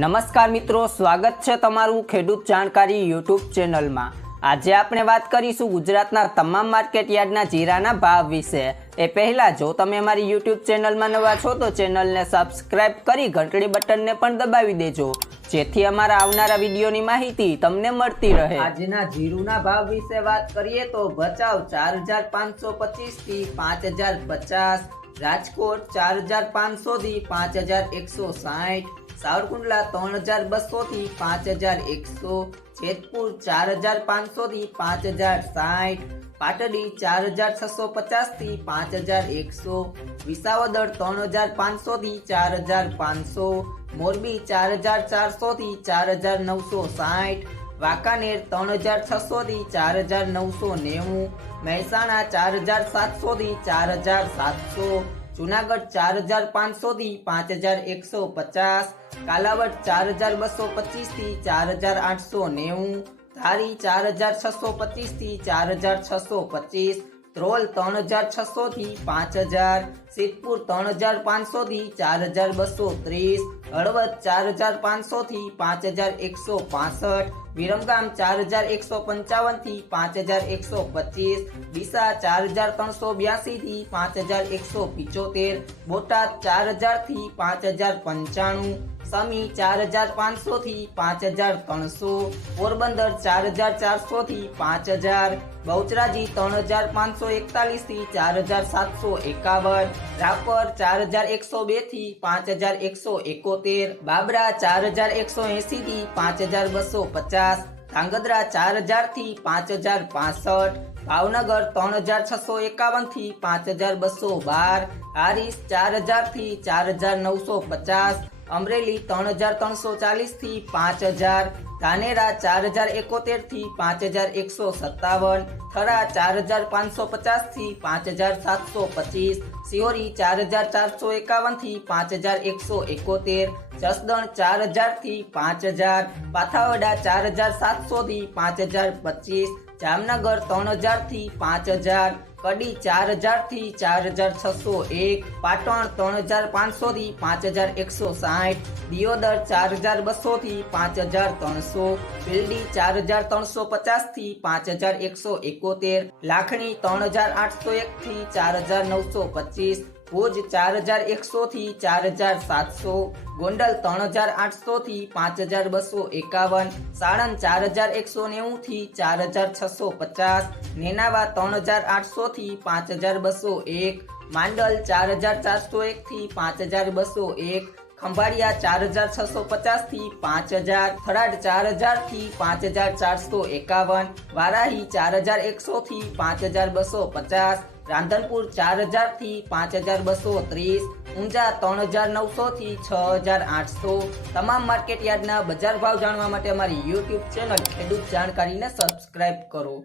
નમસ્કાર મિત્રો, સ્વાગત છે તમારું ખેડૂત જાણકારી યુટ્યુબ ચેનલમાં. આજે આપણે વાત કરીશું ગુજરાતના તમામ માર્કેટ યાર્ડના જીરાના ભાવ વિશે. એ પહેલાં, જો તમે અમારી યુટ્યુબ ચેનલમાં નવા છો, તો ચેનલને સબસ્ક્રાઇબ કરી ઘંટડી બટનને પણ દબાવી દેજો, જેથી અમારા આવનારા વિડીયોની માહિતી તમને મળતી રહે. આજના જીરુના ભાવ વિશે વાત કરીએ તો ભચાઉ ચાર હજાર પાંચસો પચીસથી પાંચ હજાર પચાસ, રાજકોટ ચાર હજાર પાંચસોથી પાંચ હજાર એકસો સાઠ સાવરકુંડલા ત્રણ હજાર બસો થી પાંચ હજાર એકસો, જેતપુર ચાર હજાર પાંચસો થી પાંચ હજાર સાઠ, પાટડી ચાર હજાર છસો પચાસથી પાંચ હજાર એકસો, વિસાવદર ત્રણ હજાર પાંચસો થી ચાર હજાર પાંચસો, મોરબી ચાર હજાર ચારસો થી ચાર હજાર નવસો સાઠ, વાંકાનેર ત્રણ હજાર છસો થી ચાર હજાર નવસો નેવું, મહેસાણા ચાર હજાર સાતસો થી ચાર હજાર સાતસો જુનાગઢ ચાર હજાર પાંચસો થી પાંચ હજાર એકસો પચાસ, કાલાવડ ચાર હજાર બસો પચીસથી ચાર હજાર આઠસો નેવું, ધારી ચાર હજાર છસો પચીસથી ચાર હજાર છસો પચીસ ત્રોલ ત્રણ હજાર છસો થી પાંચ હજાર, સિદ્ધપુર ત્રણ હજાર પાંચસો થી ચાર હજાર બસો ત્રીસ હળવદ ચાર હજાર પાંચસો થી પાંચ હજાર એકસો પાસઠ, વિરમગામ ચાર હજાર એકસો પંચાવનથી પાંચ હજાર એકસો પચીસ, ડીસા ચાર હજાર ત્રણસો બ્યાસી થી પાંચ હજાર એકસો પિચોતેર, બોટાદ ચાર હજારથી પાંચ હજાર પંચાણું સમી ચાર હજાર પાંચસો થી પાંચ હજાર ત્રણસો. પોરબંદર ચાર હજાર ચારસો થી પાંચ હજાર. બહુચરાજી ત્રણ હજાર પાંચસો એકતાલીસથી ચાર હજાર સાતસો એકાવન. રાપર ચાર હજાર એકસો બેથી પાંચ હજાર એકસો એકોતેર. બાબરા ચાર હજાર એકસો એસી થી પાંચ હજાર બસો પચાસ. ધાંગધ્રા ચાર હજારથી પાંચ હજાર પાસઠ. ભાવનગર ત્રણ હજાર છસો એકાવનથી પાંચ હજાર બસો બાર. હારીસ ચાર હજારથી ચાર હજાર નવસો પચાસ. અમરેલી ત્રણ હજાર ત્રણસો ચાલીસથી પાંચ હજાર, ધાનેરા ચાર હજાર એકોતેરથી પાંચ હજાર એકસો સત્તાવન, થરા ચાર હજાર પાંચસો પચાસથી પાંચ હજાર સાતસો પચીસ, સિહોરી ચાર હજાર ચારસો એકાવનથી પાંચ હજાર એકસો એકોતેર, જસદણ ચાર હજારથી પાંચ હજાર, પાથાવડા ચાર હજાર સાતસો થી પાંચ હજાર પચીસ, જામનગર ત્રણ હજારથી પાંચ હજાર કડી ચાર હજારથી ચાર હજાર છસો એક, પાટણ ત્રણ હજાર પાંચસો થી પાંચ હજાર એકસો સાઠ, દિયોદર ચાર હજાર બસો થી પાંચ હજાર ત્રણસો, પીલડી ચાર હજાર ત્રણસો પચાસથી પાંચ હજાર એકસો એકોતેર, લાખણી ત્રણ હજાર આઠસો એક થી ચાર હજાર નવસો પચીસ ભુજ ચાર હજાર એકસો થી ચાર હજાર સાતસો ગોંડલ ત્રણ હજાર આઠસો થી પાંચ હજાર બસો એકાવન સાણંદ ચાર હજાર એકસો નેવું થી ચાર હજાર છસો પચાસ નેનાવા ત્રણ હજાર આઠસો થી પાંચ હજાર બસો એક માંડલ ચાર હજાર ચારસો એક થી પાંચ હજાર બસો એક ખંભાળિયા ચાર હજાર છસો પચાસથી પાંચ હજાર, થરાદ ચાર હજારથી પાંચ હજાર ચારસો એકાવન, વારાહી ચાર હજાર એકસો થી પાંચ હજાર બસો પચાસ, રાંધનપુર ચાર હજારથી પાંચ હજાર બસો ત્રીસ, ઊંઝા ત્રણ હજાર નવસો થી છ હજાર આઠસો. તમામ માર્કેટ યાર્ડના બજાર ભાવ જાણવા માટે અમારી યુટ્યુબ ચેનલ ખેડૂત જાણકારીને સબસ્ક્રાઇબ કરો.